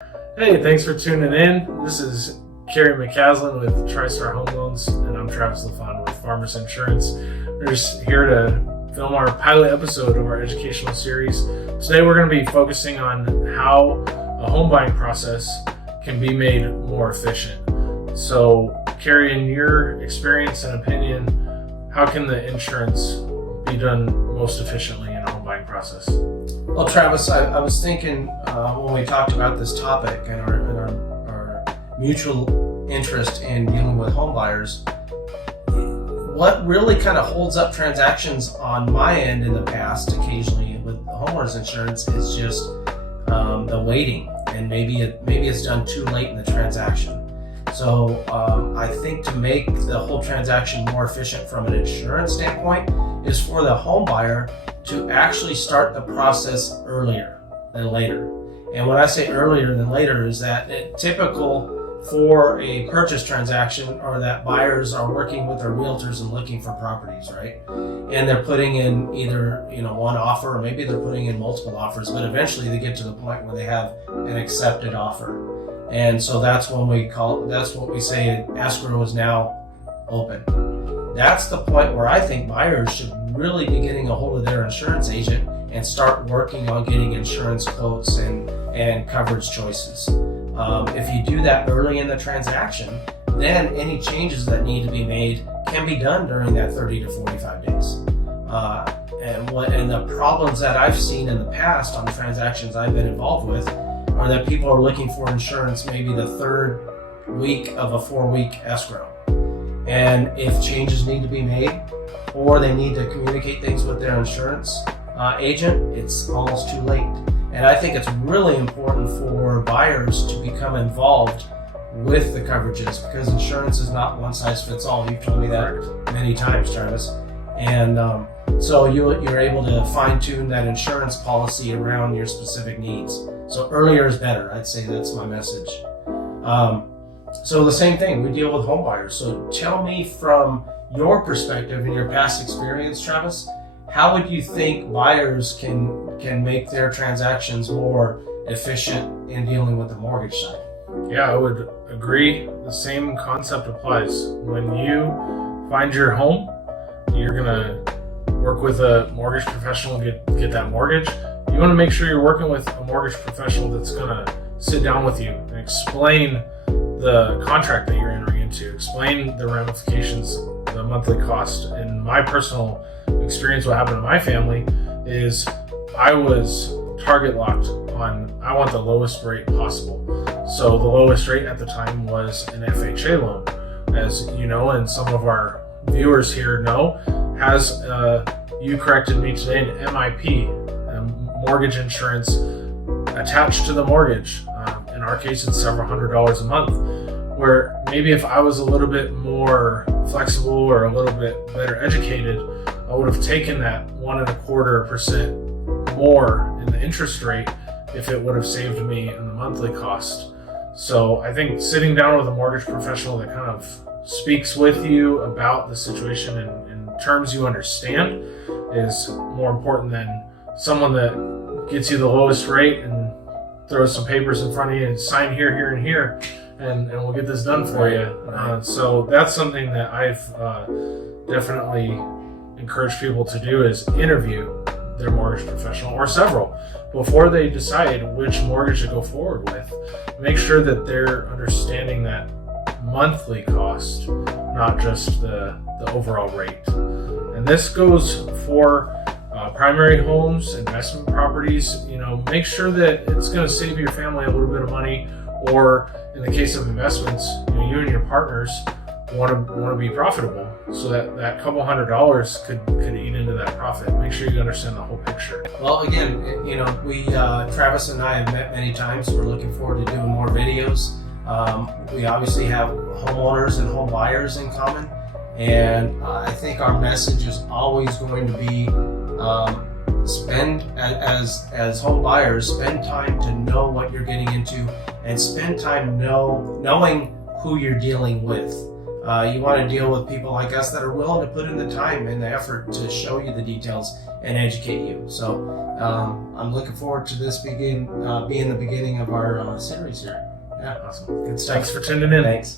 Hey, thanks for tuning in. This is Kerry McCaslin with TriStar Home Loans, and I'm Travis LaFond with Farmers Insurance. We're just here to film our pilot episode of our educational series. Today we're going to be focusing on how a home buying process can be made more efficient. So, Kerry, in your experience and opinion, how can the insurance be done most efficiently in a home buying process? Well, Travis, I was thinking when we talked about this topic and our mutual interest in dealing with home buyers, what really kind of holds up transactions on my end in the past, occasionally with homeowners insurance, is just the waiting, and maybe it's done too late in the transaction. So I think to make the whole transaction more efficient from an insurance standpoint is for the home buyer to actually start the process earlier than later. And when I say earlier than later is that typical for a purchase transaction are that buyers are working with their realtors and looking for properties, right? And they're putting in either one offer, or maybe they're putting in multiple offers, but eventually they get to the point where they have an accepted offer. And so that's what we say escrow is now open. That's the point where I think buyers should really be getting a hold of their insurance agent and start working on getting insurance quotes and coverage choices. If you do that early in the transaction, then any changes that need to be made can be done during that 30 to 45 days. And the problems that I've seen in the past on transactions I've been involved with are that people are looking for insurance maybe the third week of a 4-week escrow. And if changes need to be made, or they need to communicate things with their insurance agent, it's almost too late. And I think it's really important for buyers to become involved with the coverages, because insurance is not one size fits all. You've told me that many times, Travis. And so you're able to fine tune that insurance policy around your specific needs. So earlier is better. I'd say that's my message. So the same thing, we deal with home buyers. So tell me from your perspective and your past experience, Travis, how would you think buyers can make their transactions more efficient in dealing with the mortgage side? Yeah, I would agree. The same concept applies. When you find your home, you're going to work with a mortgage professional, get that mortgage. You want to make sure you're working with a mortgage professional that's going to sit down with you and explain the contract that you're entering into, explain the ramifications, the monthly cost. In my personal experience, what happened to my family is I was target locked on, I want the lowest rate possible. So the lowest rate at the time was an FHA loan. As you know, and some of our viewers here know, has, you corrected me today, an MIP, mortgage insurance attached to the mortgage. In our case, it's several $100s a month, where maybe if I was a little bit more flexible or a little bit better educated, I would have taken that 1.25% more in the interest rate if it would have saved me in the monthly cost. So I think sitting down with a mortgage professional that kind of speaks with you about the situation in terms you understand is more important than someone that gets you the lowest rate and throws some papers in front of you and sign here, here, and here, and we'll get this done for you. So that's something that I've definitely encouraged people to do, is interview their mortgage professional, or several, before they decide which mortgage to go forward with. Make sure that they're understanding that monthly cost, not just the overall rate. And this goes for primary homes, investment properties. Make sure that it's going to save your family a little bit of money, or in the case of investments, you and your partners want to be profitable, so that couple $100s could eat into that profit. Make sure you understand the whole picture. Well, again, we Travis and I have met many times. We're looking forward to doing more videos. We obviously have homeowners and home buyers in common, and I think our message is always going to be spend, as home buyers, spend time to know what you're getting into, and spend time knowing who you're dealing with. You want to deal with people like us that are willing to put in the time and the effort to show you the details and educate you. So I'm looking forward to this being the beginning of our series here. Yeah, Awesome. good stuff. Thanks for tuning in. Thanks.